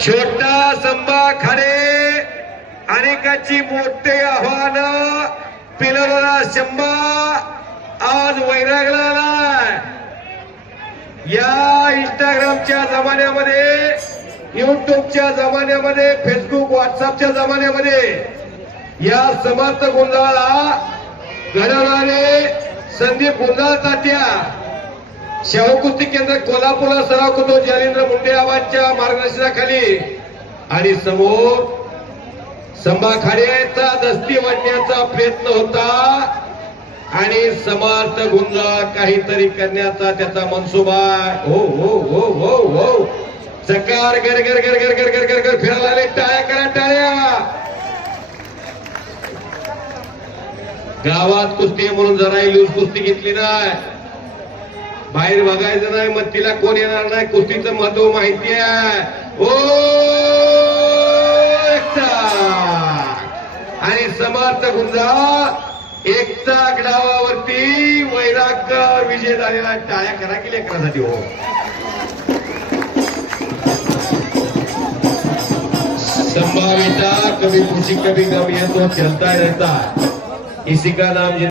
छोटा संभा खाडे अनेकाची मोठे आव्हान पिलवला शंभा. आज वैरागला या इंस्टाग्रामच्या जमान्यामध्ये युट्यूबच्या जमान्यामध्ये फेसबुक व्हॉट्सअपच्या जमान्यामध्ये या समर्थ गोंधळाला घडवणारे संदीप गोंधळ तात्या. शाहू कुस्ती केंद्र कोल्हापूरला सराव करतो जालेंद्र मुंडे आवाजच्या मार्गदर्शनाखाली. आणि समोर संभा खाड्याचा दस्ती वाढण्याचा प्रयत्न होता. आणि समर्थ गुंजाळ काहीतरी करण्याचा त्याचा मनसुबा हो हो हो हो हो. चकार गर गर गर गर गर गर गर गर फिरायला आले टाळ्या करा टाळ्या. गावात कुस्ती म्हणून जरा लूज कुस्ती घेतली नाही. बाहेर बघायचं नाही मग तिला कोण येणार नाही? कुस्तीचं महत्त्व माहिती आहे. ओ आणि समर्थ गुंजा एकचाक डावावरती वैराग विजय झालेला टाळ्या करा की लेकरासाठी हो. संभाविता कभी खुशी कभी गम ये तो चलता रहता इसी का नाम